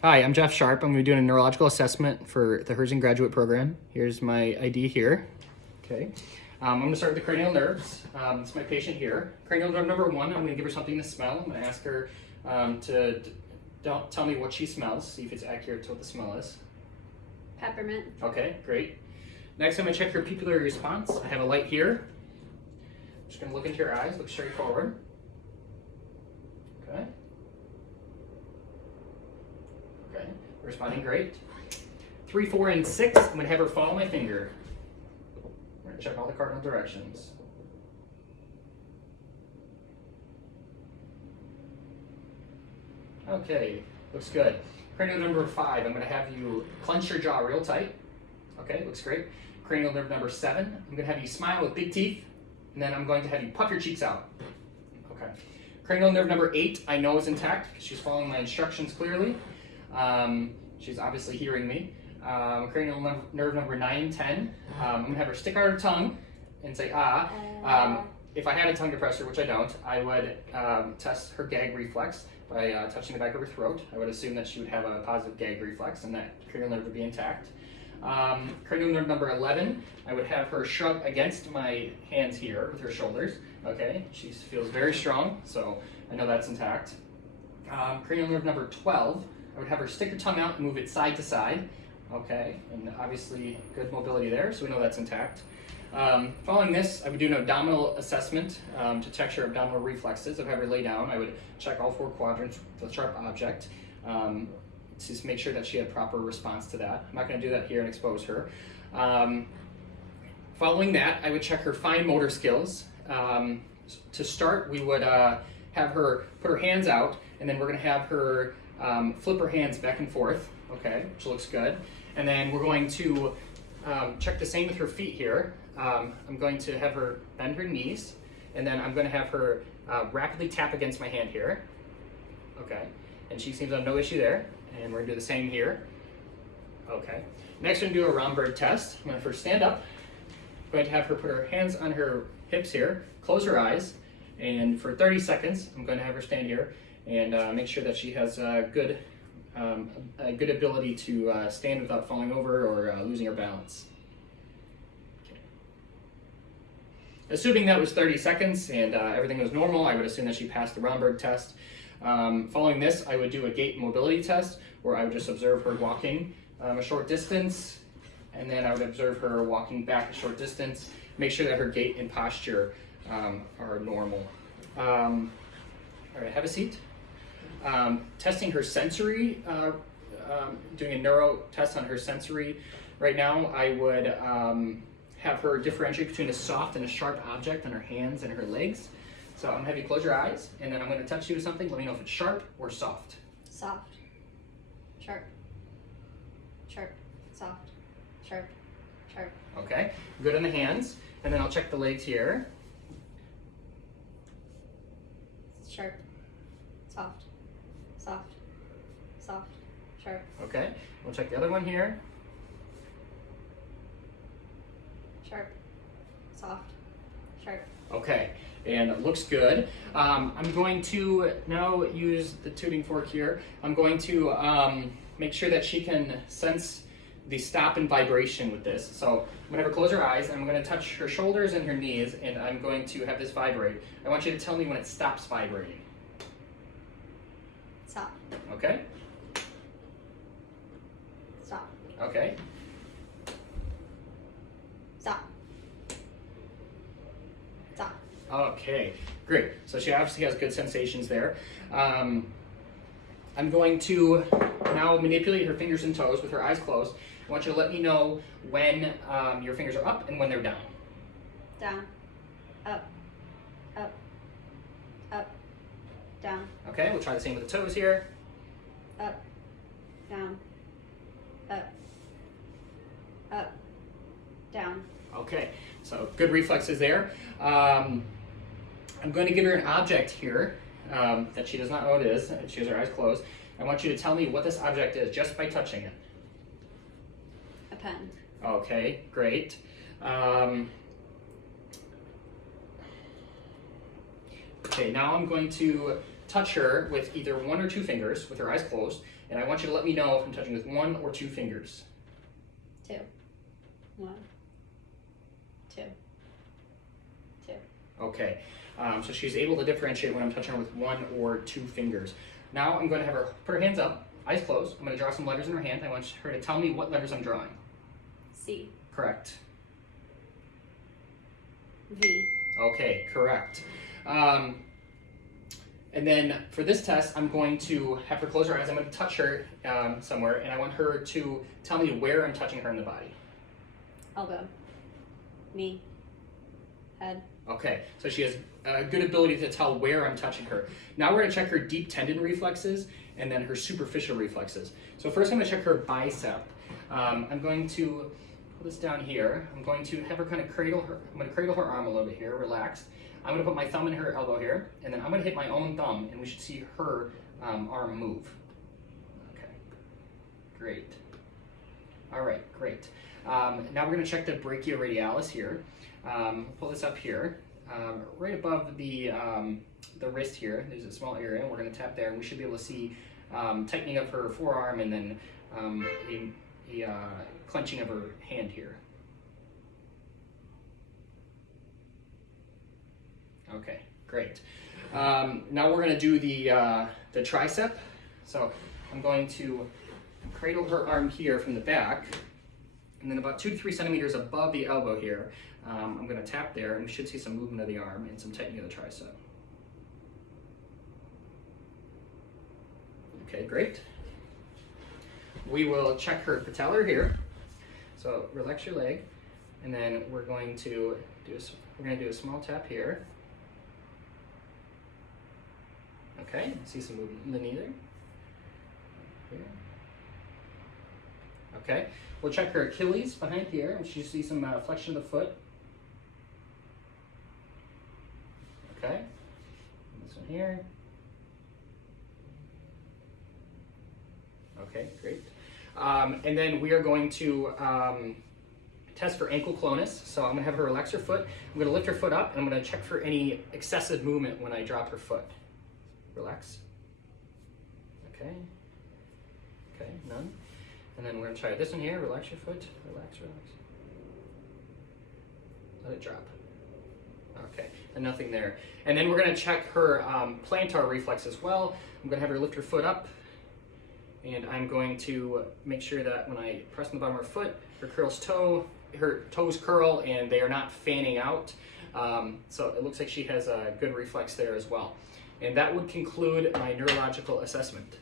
Hi, I'm Jeff Sharpe. I'm going to be doing a neurological assessment for the Herzing graduate program. Here's my ID here. Okay. I'm going to start with the cranial nerves. It's my patient here. Cranial nerve number 1, I'm going to give her something to smell. I'm going to ask her don't tell me what she smells, see if it's accurate to what the smell is. Peppermint. Okay, great. Next, I'm going to check her pupillary response. I have a light here. I'm just going to look into your eyes, look straight forward. Okay. Okay, responding great. 3, 4, and 6, I'm going to have her follow my finger. We're going to check all the cardinal directions. Okay, looks good. Cranial nerve number 5, I'm going to have you clench your jaw real tight. Okay, looks great. Cranial nerve number 7, I'm going to have you smile with big teeth, and then I'm going to have you puff your cheeks out. Okay. Cranial nerve number 8, I know is intact because she's following my instructions clearly. She's obviously hearing me. Cranial nerve number 9 and 10, I'm going to have her stick out her tongue and say ah. If I had a tongue depressor, which I don't, I would test her gag reflex by touching the back of her throat. I would assume that she would have a positive gag reflex and that cranial nerve would be intact. Cranial nerve number 11, I would have her shrug against my hands here with her shoulders. Okay, she feels very strong, so I know that's intact. Cranial nerve number 12, I would have her stick her tongue out and move it side to side. Okay, and obviously good mobility there, so we know that's intact. Following this, I would do an abdominal assessment to check her abdominal reflexes. I'd have her lay down. I would check all 4 quadrants with a sharp object to just make sure that she had proper response to that. I'm not going to do that here and expose her. Following that, I would check her fine motor skills. To start, we would have her put her hands out, and then we're going to have her flip her hands back and forth, okay, which looks good. And then we're going to check the same with her feet here. I'm going to have her bend her knees, and then I'm going to have her rapidly tap against my hand here. Okay, and she seems to have no issue there. And we're going to do the same here. Okay. Next, we're going to do a Romberg test. I'm going to first stand up. I'm going to have her put her hands on her hips here, close her eyes, and for 30 seconds, I'm going to have her stand here and make sure that she has a good ability to stand without falling over or losing her balance. Okay. Assuming that was 30 seconds and everything was normal, I would assume that she passed the Romberg test. Following this, I would do a gait and mobility test where I would just observe her walking a short distance, and then I would observe her walking back a short distance, make sure that her gait and posture are normal. All right, have a seat. Testing her sensory, doing a neuro test on her sensory. Right now, I would have her differentiate between a soft and a sharp object on her hands and her legs. So I'm going to have you close your eyes, and then I'm going to touch you with something. Let me know if it's sharp or soft. Soft. Sharp. Sharp. Soft. Sharp. Sharp. Okay, good on the hands. And then I'll check the legs here. Sharp. Soft. Soft. Soft. Sharp. Okay, we'll check the other one here. Sharp. Soft. Sharp. Okay, and it looks good. I'm going to now use the tuning fork here. I'm going to make sure that she can sense the stop and vibration with this. So I'm going to have her close her eyes, and I'm going to touch her shoulders and her knees, and I'm going to have this vibrate. I want you to tell me when it stops vibrating. Stop. Okay? Stop. Okay. Stop. Stop. Okay, great. So she obviously has good sensations there. I'm going to now manipulate her fingers and toes with her eyes closed. I want you to let me know when your fingers are up and when they're down. Down. Up. Up. Up. Down. Okay, we'll try the same with the toes here. Up. Down. Up. Up. Down. Okay, so good reflexes there. I'm going to give her an object here that she does not know what it is. She has her eyes closed. I want you to tell me what this object is just by touching it. A pen. Okay, great. Okay, now I'm going to touch her with either 1 or 2 fingers with her eyes closed, and I want you to let me know if I'm touching with 1 or 2 fingers. 2. 1. 2. 2. Okay, so she's able to differentiate when I'm touching her with 1 or 2 fingers. Now I'm going to have her put her hands up, eyes closed. I'm going to draw some letters in her hand. I want her to tell me what letters I'm drawing. C. Correct. V. Okay, correct. And then for this test, I'm going to have her close her eyes. I'm going to touch her somewhere, and I want her to tell me where I'm touching her in the body. Elbow. Knee. Head. Okay, so she has a good ability to tell where I'm touching her. Now we're going to check her deep tendon reflexes and then her superficial reflexes. So first I'm going to check her bicep. I'm going to pull this down here. I'm going to have her kind of cradle her. I'm going to cradle her arm a little bit here, relaxed. I'm going to put my thumb in her elbow here, and then I'm going to hit my own thumb, and we should see her arm move. Okay, great. All right, great. Now we're going to check the brachioradialis here. Pull this up here, right above the wrist here. There's a small area. We're going to tap there, and we should be able to see tightening of her forearm, and then a clenching of her hand here. Okay, great. Now we're going to do the tricep. So I'm going to cradle her arm here from the back, and then about 2 to 3 centimeters above the elbow here, I'm going to tap there, and we should see some movement of the arm and some tightening of the tricep. Okay, great. We will check her patellar here. So relax your leg, and then we're going to do a small tap here. Okay, see some movement in the knee there. Here. Okay, we'll check her Achilles behind here, and she see some flexion of the foot. Okay, and this one here. Okay, great. And then we are going to test for ankle clonus. So I'm going to have her relax her foot. I'm going to lift her foot up, and I'm going to check for any excessive movement when I drop her foot. Relax. Okay. Okay, none. And then we're going to try this one here. Relax your foot. Relax, relax. Let it drop. Okay, and nothing there. And then we're going to check her plantar reflex as well. I'm going to have her lift her foot up, and I'm going to make sure that when I press on the bottom of her foot, her toes curl and they are not fanning out. So it looks like she has a good reflex there as well. And that would conclude my neurological assessment.